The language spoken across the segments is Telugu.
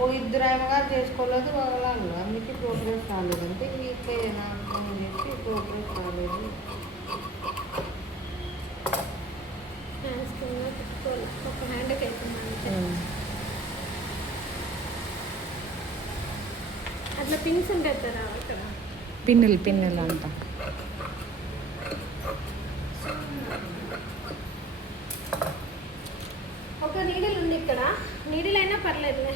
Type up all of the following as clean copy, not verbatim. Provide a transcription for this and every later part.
ఓ ఇద్దరు ఆయనగారు చేసుకోలేదు వాళ్ళు, అందుకే ప్రోగ్రెస్ రాలేదు. అంటే వీకే నాకు ఫోన్ చేసి ప్రోగ్రెస్ రాలేదు. ఒక హ్యాండ్కి అవుతుంది అట్లా పిన్స్ ఉంటాయి కదా అక్కడ, పిన్నులు అంట. ఒక నీడిల్ ఉంది ఇక్కడ, నీడిల్ అయినా పర్లేదులే.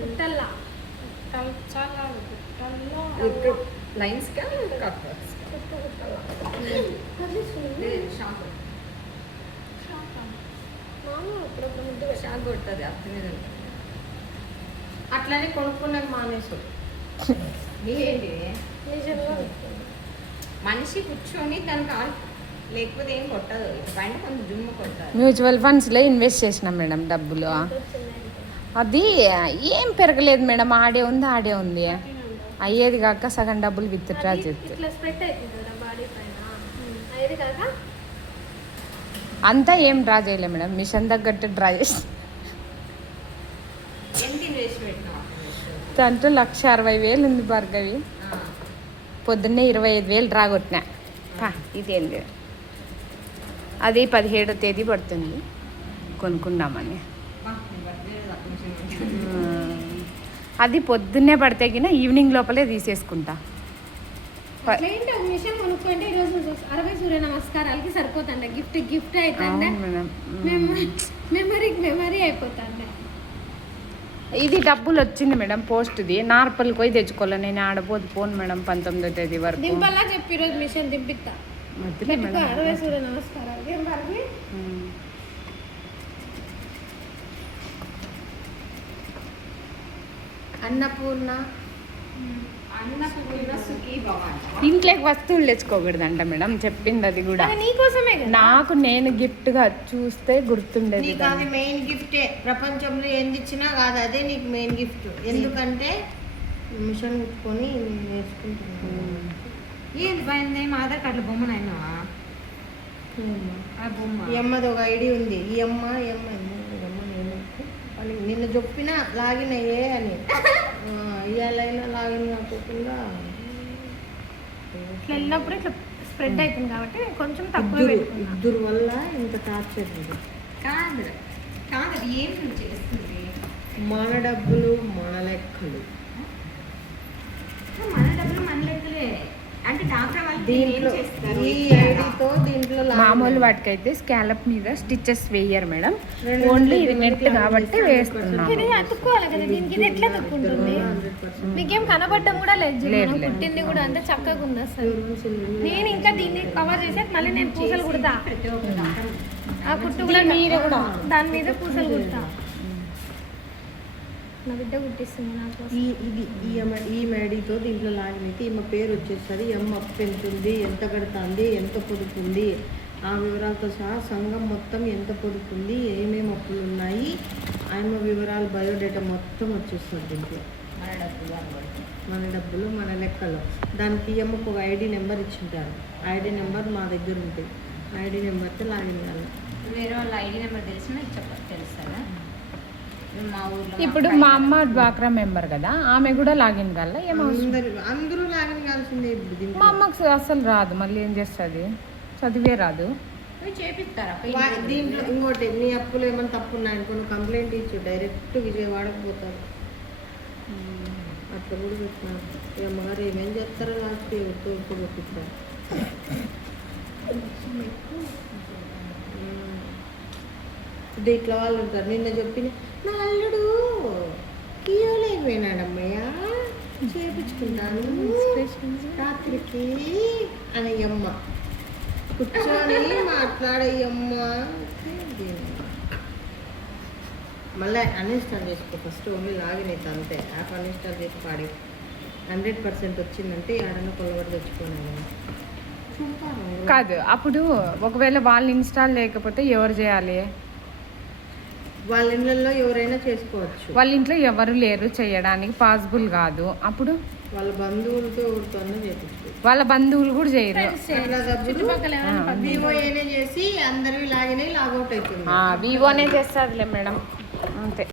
కుట్టల్లా చాలా కుట్టల్లా లైన్స్ కా షాక్ కొడుతుంది అత్త మీద అట్లనే కొనుక్కున్నాక మానేసు. ఏంటి మనిషి కూర్చొని దానికి లేకపోతే ఏం కొట్టదు, పైన కొంచెం జుమ్ము కొట్టదు. మ్యూచువల్ ఫండ్స్లో ఇన్వెస్ట్ చేసినాం మేడం డబ్బులు. అది ఏం పెరగలేదు మేడం, ఆడే ఉంది. అయ్యేది కాక సగం డబ్బులు విత్డ్రా చేస్తే అంతా ఏం డ్రా చేయలేదు మేడం, మిషన్ తగ్గట్టు డ్రా చేసి దాంట్లో 1,60,000 ఉంది భార్గవి. పొద్దున్నే 25,000 డ్రా కొట్టినా. ఇదేంది అది 17వ తేదీ పడుతుంది కొనుక్కున్నామని. అది పొద్దున్నే పడితే గిన ఈవినింగ్ లోపలే తీసేసుకుంటా. మిషన్ కొనుక్కోండి ఈరోజు 60 సూర్య నమస్కారాలకి సరిపోతుండ. గిఫ్ట్ అవుతుండే, మెమరీ అయిపోతుండే. ఇది డబ్బులు వచ్చింది మేడం పోస్ట్ది. నార్పల్కి పోయి తెచ్చుకోవాలి, నేను ఆడపోను మేడం 19వ తేదీ వరకు. దింపల్లా చెప్పి ఈరోజు మిషన్ దింపిస్తా. 60 సూర్య నమస్కారాలు. అన్నపూర్ణ ఇంట్లోకి వస్తువులు తెచ్చుకోకూడదంట మేడం, చెప్పింది అది కూడా నీకోసమే. నాకు నేను గిఫ్ట్గా చూస్తే గుర్తుండేది. అది మెయిన్ గిఫ్టే, ప్రపంచంలో ఏంది ఇచ్చినా కాదు అదే నీకు మెయిన్ గిఫ్ట్. ఎందుకంటే మిషన్ కుట్టుకొని నేర్చుకుంటున్నాను. ఏంది పోయింది మా ఆధార్ కార్డులో బొమ్మనైనా ఎమ్మది ఒక ఐడి ఉంది. ఈ అమ్మ నిన్న చెప్పిన లాగిన్ అయ్యే అని, ఇవాళైనా లాగిన్ కాకుండా ఇట్లా వెళ్ళినప్పుడు ఇట్లా స్ప్రెడ్ అవుతుంది కాబట్టి కొంచెం తక్కువ. ఇద్దరు వల్ల ఇంత టార్చర్ కాదు. ఏం చేస్తుంది? మన డబ్బులు మన లెక్కలు, మన లెక్కలే. అంటే దీంట్లో మామూలు వాటికైతే స్కాలప్ మీద స్టిచెస్ వేయరు మేడం, ఓన్లీ ఇది నెట్ కాబట్టి వేస్తున్నాం. అతుక్కోవాలి కదా దీనికి, ఇది ఎట్లా అతుక్కుంటుంది? మీకేం కనబడడం కూడా లేదు, కుట్టింది కూడా అంత చక్కగా ఉంది అసలు. నేను ఇంకా దీన్ని కవర్ చేసి మళ్ళీ నేను పూసలు కుడతా, ఆ కుట్టు కూడా మీరు కూడా దాని మీద పూసలు కుడతా. నా బిడ్డ కుట్టిస్తుంది నాకు. ఈ మేడీతో దీంట్లో లాగినైతే ఈమె పేరు వచ్చేస్తుంది, ఎమ్మ అప్పు ఎంత ఉంది, ఎంత కడుతుంది, ఎంత పొదుపుంది, ఆ వివరాలతో సహా సంఘం మొత్తం ఎంత పొదుపుంది, ఏమేమి అప్పులు ఉన్నాయి, ఆయమ్మ వివరాలు బయోడేటా మొత్తం వచ్చేస్తుంది దీంట్లో. మన డబ్బులు మన లెక్కలు. దానికి ఎమ్మకు ఒక ఐడి నెంబర్ ఇచ్చింటారు, ఐడి నెంబర్ మా దగ్గర ఉంటుంది. ఐడి నెంబర్తో లాగిన్ కావాలి. వేరే వాళ్ళ ఐడి నెంబర్ తెలిసినా తెలుస్తుందా? ఇప్పుడు మా అమ్మ డ్వాక్రా మెంబర్ కదా, ఆమె కూడా లాగిన్ కాల. అందరూ లాగిన్ కావాల్సిందే. మా అమ్మకు అసలు రాదు, మళ్ళీ ఏం చేస్తుంది, చదివే రాదు. చేపిస్తారా దీంట్లో? ఇంకోటి, నీ అప్పులు ఏమైనా తప్పు ఉన్నాయనుకో నువ్వు కంప్లైంట్ ఇచ్చు, డైరెక్ట్ విజయవాడకు పోతారు. అట్లా కూడా పెట్టినారు. ఈ అమ్మగారు ఏమేం చేస్తారో లాస్ట్ ఎవరితో ఇప్పుడు పెట్టిస్తారు. ఇట్లా వాళ్ళు ఉంటారు. నిన్న చెప్పిన నా అల్లుడు కియోలేకపోయినాడమ్మయ్య, చేపించుకుంటాను రాత్రికి అనయ్యమ్మ, కూర్చొని మాట్లాడయ్యమ్మ. మళ్ళీ అన్ఇన్స్టాల్ చేసుకో ఫస్ట్, ఓన్లీ లాగిన్ అవుతా అంతే. యాప్ అన్ఇన్స్టాల్ చేసి పాడి 100% వచ్చిందంటే ఏడన్నా కొలబడి తెచ్చుకోను కాదు. అప్పుడు ఒకవేళ వాళ్ళు ఇన్స్టాల్ లేకపోతే ఎవరు చేయాలి? వాళ్ళ ఇళ్ళల్లో ఎవరైనా చేసుకోవచ్చు. వాళ్ళ ఇంట్లో ఎవరు లేరు చేయడానికి, పాసిబుల్ కాదు. అప్పుడు వాళ్ళ బంధువులతో ఎవరితోనో చేపిస్తుంది. వాళ్ళ బంధువులు కూడా చేయరు. చుట్టుపక్కల ఎవరైనా వివోఏనే చేసి అందరివి లాగినే లాగౌట్ అవుతుంది. వివోనే చేస్తుందిలే మేడం, అంతే.